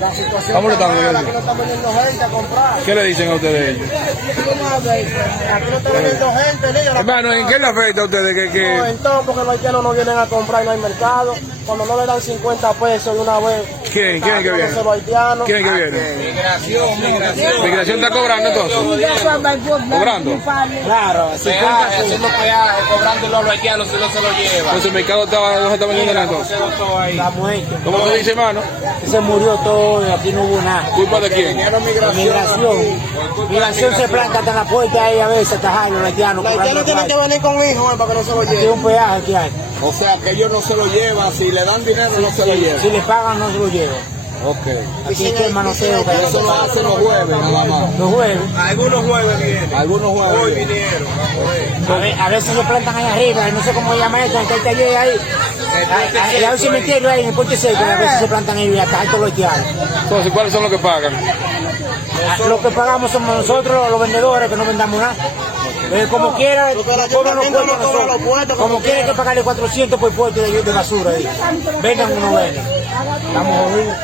La situación ¿Cómo le está están mala, vendiendo? aquí no están vendiendo gente a comprar. ¿Qué le dicen a ustedes ellos? Aquí no está vendiendo gente, niños. Hermano, ¿en qué le afecta a ustedes No, que en todo, porque los haitianos no vienen a comprar y no hay mercado. Cuando no le dan 50 pesos de una vez. ¿Quién que viene? Los haitianos. ¿Quién que viene? ¿Migración está cobrando entonces? ¿Cobrando? Claro, haciendo peaje, cobrándolo a los haitianos si no se lo llevan. Entonces el mercado no se está vendiendo nada entonces. La muerte. ¿Cómo se dice, hermano? Se murió todo y aquí no hubo nada. ¿Culpa de quién? Migración. Migración se planta hasta en la puerta ahí a veces, tajando los haitianos. Los haitianos tienen que venir con hijos para que no se lo Aquí lleven. un peaje que hay. O sea, que ellos no se lo llevan. Si le dan dinero, no se lo llevan. Si le pagan, no se lo llevan. Ok. Aquí es que el manoseo que hay. Eso lo hacen los jueves, nada más. Los jueves. Algunos jueves vienen. Algunos jueves Hoy vienen. vinieron. A veces se plantan ahí arriba, y no sé cómo se llama esto, en el taller ahí. Hay un cementerio ahí en el Puente Seco, y a veces se plantan ahí hasta alto los haitianos. Entonces, ¿cuáles son los que pagan? Lo que pagamos somos nosotros, los vendedores, que no vendamos nada. Como quiera, cobran los puestos. Como quiera hay que pagarle 400 por puesto de basura ahí. Vengan o no vengan. Estamos jodidos.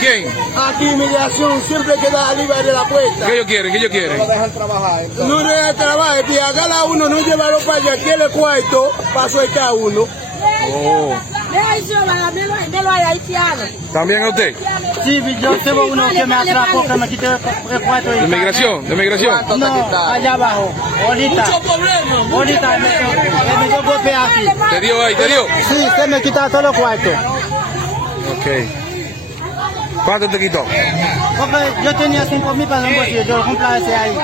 ¿Quién? Aquí migración siempre queda arriba de la puerta. ¿Qué ellos quieren? ¿Qué ellos quieren? Dejan trabajar. No dejan trabajar. Si agarra uno, no llevarlo para allá. Quiere cuarto, para sueltar uno. Oh. De los haitianos. ¿También a usted? Sí, yo tengo uno que me atrapó, que me quitó el cuarto. ¿De migración? ¿De migración? No, allá abajo. Ahorita. Ahorita me dio golpe aquí. ¿Te dio ahí? ¿Te dio? Sí, usted me quita todos los cuartos. Ok. ¿Cuánto te quitó? Porque yo tenía 5,000 para el bolsillo, yo lo compré ese ahí.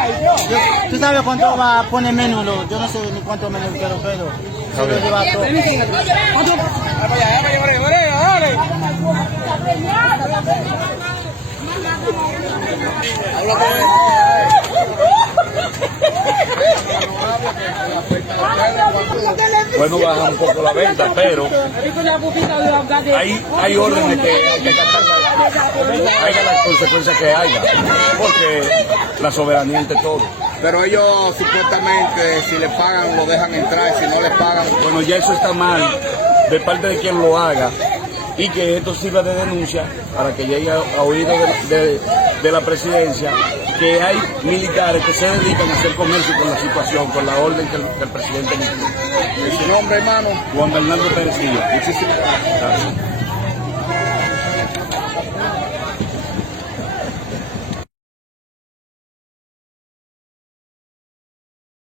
¿Tú sabes cuánto va a poner menos? Yo no sé ni cuánto menos quiero, pero se lo lleva todo. Bueno, baja un poco la venta, pero hay órdenes que hay que acatar, haya las consecuencias que haya, porque la soberanía ante todo. Pero ellos supuestamente, si le pagan, lo dejan entrar. Si no les pagan, Bueno, ya eso está mal de parte de quien lo haga y que esto sirva de denuncia para que llegue a oído de la presidencia que hay militares que se dedican a hacer comercio con la situación, con la orden que el presidente emitió. su nombre, hermano. Juan Bernardo Pérez Díaz. Muchísimas gracias. Gracias.